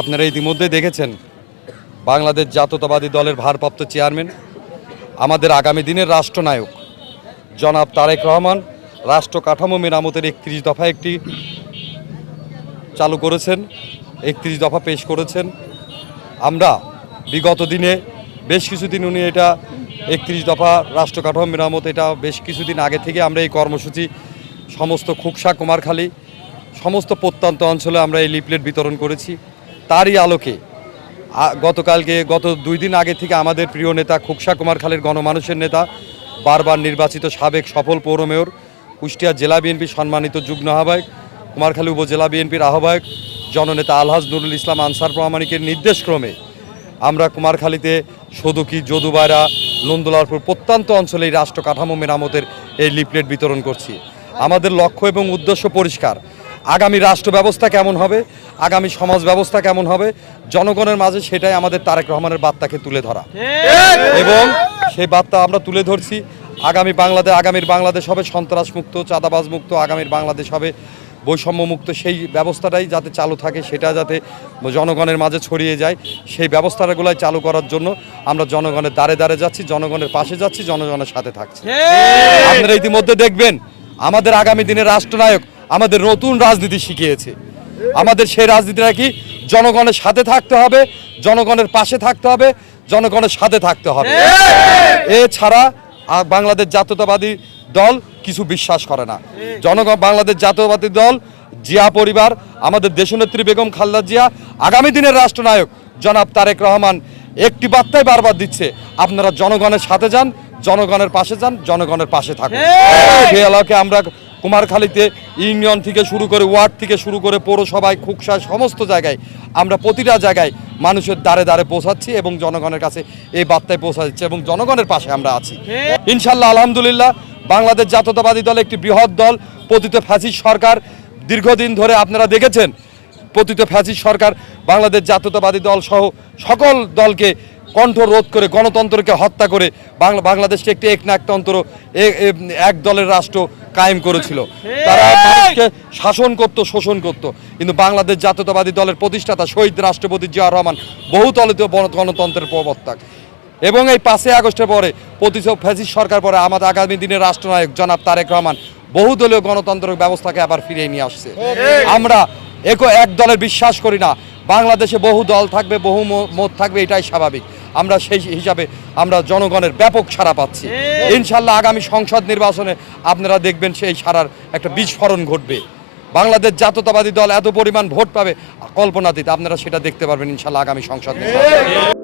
আপনারা ইতিমধ্যে দেখেছেন বাংলাদেশ জাতীয়তাবাদী দলের ভারপ্রাপ্ত চেয়ারম্যান, আমাদের আগামী দিনের রাষ্ট্রনায়ক জনাব তারেক রহমান রাষ্ট্র কাঠামো মেরামতের 31 দফা একটি চালু করেছেন, 31 দফা পেশ করেছেন। আমরা বিগত দিনে বেশ কিছুদিন উনি এটা 31 দফা রাষ্ট্র কাঠামো মেরামত এটা বেশ কিছুদিন আগে থেকে আমরা এই কর্মসূচি সমস্ত খুকসা কুমারখালী সমস্ত প্রত্যন্ত অঞ্চলে আমরা এই লিফলেট বিতরণ করেছি। তারই আলোকে গত 2 দিন আগে থেকে আমাদের প্রিয় নেতা খুকসা কুমারখালীর গণমানুষের নেতা, বারবার নির্বাচিত সাবেক সফল পৌর মেয়র, কুষ্টিয়া জেলা বিএনপির সম্মানিত যুগ্ম আহ্বায়ক, কুমারখালী উপজেলা বিএনপির আহ্বায়ক জননেতা আলহাজ নুরুল ইসলাম আনসার প্রামাণিকের নির্দেশক্রমে আমরা কুমারখালীতে সদুকি, যদুবাইরা, নন্দলালপুর প্রত্যন্ত অঞ্চলে এই রাষ্ট্র কাঠামো মেরামতের এই লিফলেট বিতরণ করছি। আমাদের লক্ষ্য এবং উদ্দেশ্য পরিষ্কার। আগামী রাষ্ট্র ব্যবস্থা কেমন হবে, আগামী সমাজ ব্যবস্থা কেমন হবে, জনগণের মাঝে সেটাই আমাদের তারেক রহমানের বার্তাকে তুলে ধরা এবং সেই বার্তা আমরা তুলে ধরছি। আগামীর বাংলাদেশ হবে সন্ত্রাস মুক্ত, চাঁদাবাজ মুক্ত, আগামীর বাংলাদেশ হবে বৈষম্য মুক্ত। সেই ব্যবস্থাটাই যাতে চালু থাকে, সেটা যাতে জনগণের মাঝে ছড়িয়ে যায়, সেই ব্যবস্থাগুলাই চালু করার জন্য আমরা জনগণের দ্বারে দ্বারে যাচ্ছি, জনগণের পাশে যাচ্ছি, জনগণের সাথে থাকছি। আপনারা ইতিমধ্যে দেখবেন আমাদের আগামী দিনের রাষ্ট্রনায়ক আমাদের নতুন রাজনীতি শিখিয়েছে। আমাদের সেই রাজনীতিটা কি? জনগণের সাথে থাকতে হবে, জনগণের পাশে থাকতে হবে, জনগণের সাথে থাকতে হবে। এছাড়া বাংলাদেশ জাতীয়তাবাদী দল কিছু বিশ্বাস করে না। বাংলাদেশ জাতীয়তাবাদী দল, জিয়া পরিবার, আমাদের দেশনেত্রী বেগম খালেদা জিয়া, আগামী দিনের রাষ্ট্রনায়ক জনাব তারেক রহমান একটি বার্তাই বারবার দিচ্ছে, আপনারা জনগণের সাথে যান, জনগণের পাশে যান, জনগণের পাশে থাকুন। সেই এলাকায় আমরা কুমারখালীতে ইউনিয়ন থেকে শুরু করে, ওয়ার্ড থেকে শুরু করে, পৌরসভায়, খুকসায়, সমস্ত জায়গায় আমরা প্রতিটা জায়গায় মানুষের দ্বারে দ্বারে পৌঁছাচ্ছি এবং জনগণের কাছে এই বার্তায় পৌঁছা দিচ্ছে এবং জনগণের পাশে আমরা আছি ইনশাল্লাহ। আলহামদুলিল্লাহ, বাংলাদেশ জাতীয়তাবাদী দল একটি বৃহৎ দল। পতিত ফ্যাসিস্ট সরকার দীর্ঘদিন ধরে আপনারা দেখেছেন, পতিত ফ্যাসিস্ট সরকার বাংলাদেশ জাতীয়তাবাদী দল সহ সকল দলকে কণ্ঠ রোধ করে, গণতন্ত্রকে হত্যা করে বাংলাদেশকে একটি একনায়কতন্ত্র, এক দলের রাষ্ট্র কায়েম করেছিল। তারা মানুষকে শাসন করত, শোষণ করত। কিন্তু বাংলাদেশ জাতীয়তাবাদী দলের প্রতিষ্ঠাতা শহীদ রাষ্ট্রপতি জিয়াউর রহমান বহুদলিত গণতন্ত্রের প্রবর্তক এবং এই 5ই আগস্টের পরে পতিত ফ্যাসিস্ট সরকার পরে আমাদের আগামী দিনের রাষ্ট্রনায়ক জনাব তারেক রহমান বহুদলীয় গণতন্ত্রের ব্যবস্থাকে আবার ফিরিয়ে নিয়ে আসছে। আমরা এক দলের বিশ্বাস করি না। বাংলাদেশে বহু দল থাকবে, বহু মত থাকবে, এটাই স্বাভাবিক। আমরা সেই হিসাবে আমরা জনগণের ব্যাপক সাড়া পাচ্ছি। ইনশাল্লাহ আগামী সংসদ নির্বাচনে আপনারা দেখবেন সেই সাড়ার একটা বিস্ফোরণ ঘটবে। বাংলাদেশ জাতীয়তাবাদী দল এত পরিমাণ ভোট পাবে কল্পনাতীত, আপনারা সেটা দেখতে পারবেন ইনশাল্লাহ আগামী সংসদ নির্বাচনে।